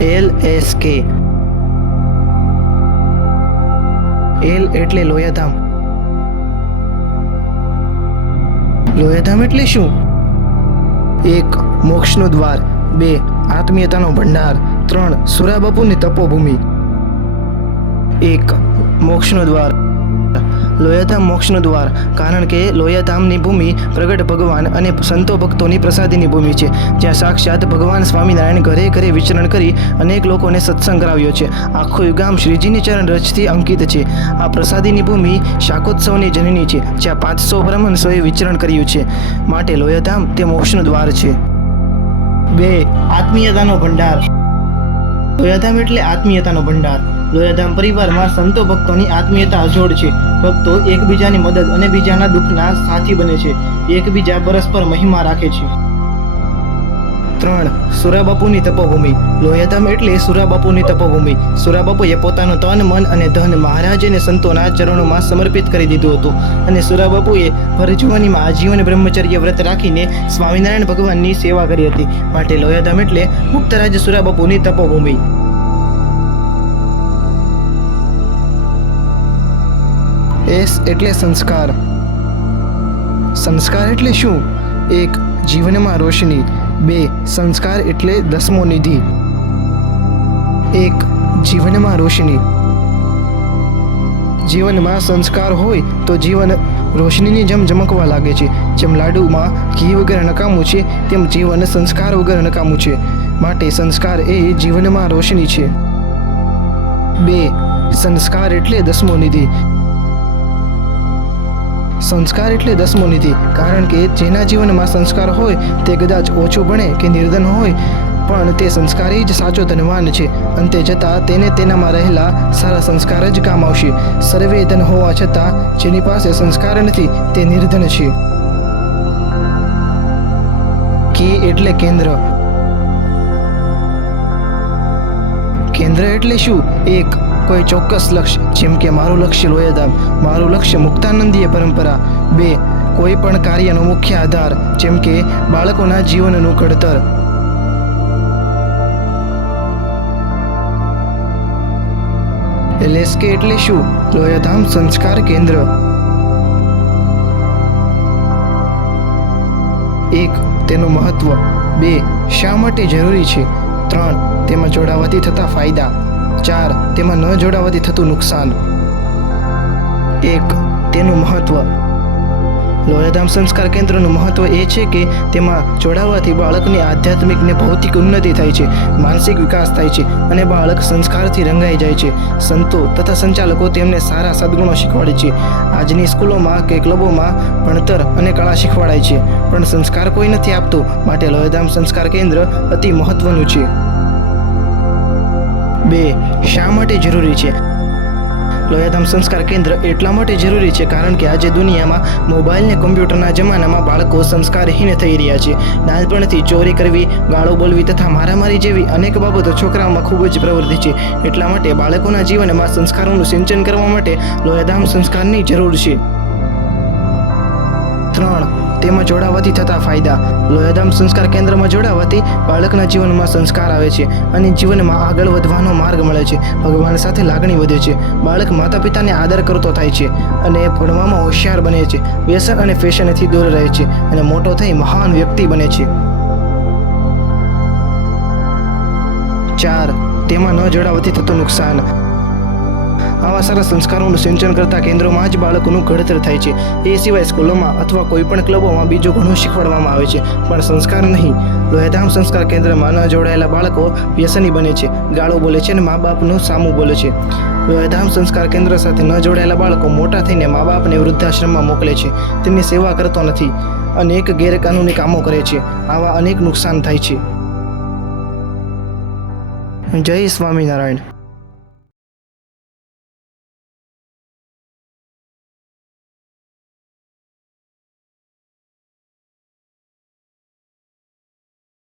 LSK. L એટલે લોયાધામ. લોયાધામ એટલે શું? 1. મોક્ષનું દ્વાર. 2. આત્મીયતાનો ભંડાર. 3. સુરાબાપુની તપોભૂમિ. 1. મોક્ષનું દ્વાર. લોયાધામ મોક્ષનું દ્વાર, કારણ કે લોયાધામની ભૂમિ પ્રગટ ભગવાન અને સંતો ભક્તોની પ્રસાદીની ભૂમિ છે, જ્યાં સાક્ષાત ભગવાન સ્વામિનારાયણ ઘરે ઘરે વિચરણ કરી અનેક લોકોને સત્સંગ કરાવ્યો છે. આખું ગામ શ્રીજીની ચરણ રજથી અંકિત છે. આ પ્રસાદીની ભૂમિ શાકોત્સવની જનની છે, જ્યાં 500 બ્રહ્મણસોએ વિચરણ કર્યું છે. માટે લોયાધામ તે મોક્ષનું દ્વાર છે. 2. આત્મીયતાનો ભંડાર. લોયાધામ એટલે આત્મીયતાનો ભંડાર. લોયાધામ પરિવારમાં સંતો ભક્તોની આત્મીયતા અજોડ છે. ભક્તો એકબીજાની મદદ અને બીજાના દુઃખના સાથી બને છે. એકબીજા પરસ્પર મહિમા રાખે છે. 3. સુરાબાપુની તપોભૂમિ. લોયાધામ એટલે સુરાબાપુની તપોભૂમિ. સુરાબાપુએ પોતાનું તન, મન અને ધન મહારાજ અને સંતોના ચરણોમાં સમર્પિત કરી દીધું હતું, અને સુરાબાપુએ ભરજુવાનીમાં આજીવન બ્રહ્મચર્ય વ્રત રાખીને સ્વામિનારાયણ ભગવાનની સેવા કરી હતી. માટે લોયાધામ એટલે મુક્તરાજ સુરાબાપુની તપોભૂમિ. S એટલે સંસ્કાર. સંસ્કાર એટલે શું? 1. જીવનમાં રોશની. 2. સંસ્કાર એટલે 10મો નિધિ. 1. જીવનમાં રોશની. જીવનમાં સંસ્કાર હોય તો જીવન રોશનીની જેમ ચમકવા લાગે છે. જેમ લાડુમાં ઘી વગર નકામું છે, તેમ જીવન સંસ્કાર વગર નકામું છે. માટે સંસ્કાર એ જીવનમાં રોશની છે. 2. સંસ્કાર એટલે 10મો નિધિ. સંસ્કાર એટલે 10મો નિધિ, કારણ કે જેના જીવનમાં સંસ્કાર હોય તે કદાચ ઓછું ભણે કે નિર્ધન હોય, પણ તે સંસ્કારી જ સાચો ધનવાન છે. અંતે જતાં તેને તેનામાં રહેલા સારા સંસ્કાર જ કામ આવશે. સર્વે ધન હોવા છતાં જેની પાસે સંસ્કાર નથી તે નિર્ધન છે. કે એટલે કેન્દ્ર. કેન્દ્ર એટલે શું? 1. કોઈ ચોક્કસ લક્ષ્ય, જેમ કે મારું લક્ષ્ય લોયાધામ, મારું લક્ષ્ય મુક્તાનંદીય પરંપરા. 2. કોઈ પણ કાર્યનો મુખ્ય આધાર, જેમ કે બાળકોના જીવનનું ઘડતર. LSK એટલે શું? લોયાધામ સંસ્કાર કેન્દ્ર. 1. તેનું મહત્વ. 2. શા માટે જરૂરી છે. 3. તેમાં જોડાવાથી થતા ફાયદા. 4. તેમાં ન જોડાવાથી થતું નુકસાન. 1. તેનું મહત્વ. લોયાધામ સંસ્કાર કેન્દ્રનું મહત્વ એ છે કે તેમાં જોડાવાથી બાળકની આધ્યાત્મિક ને ભૌતિક ઉન્નતિ થાય છે, માનસિક વિકાસ થાય છે અને બાળક સંસ્કારથી રંગાઈ જાય છે. સંતો તથા સંચાલકો તેમને સારા સદ્ગુણો શીખવાડે છે. આજની સ્કૂલોમાં કે ક્લબોમાં ભણતર અને કળા શીખવાડાય છે, પણ સંસ્કાર કોઈ નથી આપતું. માટે લોયાધામ સંસ્કાર કેન્દ્ર અતિ મહત્વનું છે. 2. શા માટે જરૂરી છે? લોયાધામ સંસ્કાર કેન્દ્ર એટલા માટે જરૂરી છે કારણ કે આજે દુનિયામાં મોબાઈલ ને કમ્પ્યુટરના જમાનામાં બાળકો સંસ્કારહીન થઈ રહ્યા છે. નાનપણથી ચોરી કરવી, ગાળો બોલવી તથા મારામારી જેવી અનેક બાબતો છોકરાઓમાં ખૂબ જ પ્રવૃત્તિ છે. એટલા માટે બાળકોના જીવનમાં સંસ્કારોનું સિંચન કરવા માટે લોયાધામ સંસ્કારની જરૂર છે. 3. તેમાં જોડાવાથી થતા ફાયદા. લોયાધામ સંસ્કાર કેન્દ્રમાં જોડાવાથી બાળકના જીવનમાં સંસ્કાર આવે છે અને જીવનમાં આગળ વધવાનો માર્ગ મળે છે. ભગવાન સાથે લાગણી વધે છે. બાળક માતા પિતાને આદર કરતો થાય છે અને ભણવામાં હોશિયાર બને છે. વ્યસન અને ફેશનથી દૂર રહે છે અને મોટો થઈ મહાન વ્યક્તિ બને છે. 4. તેમાં ન જોડાવાથી થતું નુકસાન. આવા સારા સંસ્કારોનું સિંચન કરતા કેન્દ્રોમાં જ બાળકોનું ઘડતર થાય છે. એ સિવાય સ્કૂલોમાં અથવા કોઈ પણ ક્લબોમાં બીજું ઘણું શીખવાડવામાં આવે છે, પણ સંસ્કાર નહીં. લોયાધામ સંસ્કાર કેન્દ્રમાં ન જોડાયેલા બાળકો વ્યસની બને છે, ગાળો બોલે છે અને મા બાપનું સામું બોલે છે. લોયાધામ સંસ્કાર કેન્દ્ર સાથે ન જોડાયેલા બાળકો મોટા થઈને મા બાપને વૃદ્ધાશ્રમમાં મોકલે છે, તેમની સેવા કરતો નથી, અનેક ગેરકાનૂની કામો કરે છે. આવા અનેક નુકસાન થાય છે. જય સ્વામિનારાયણ.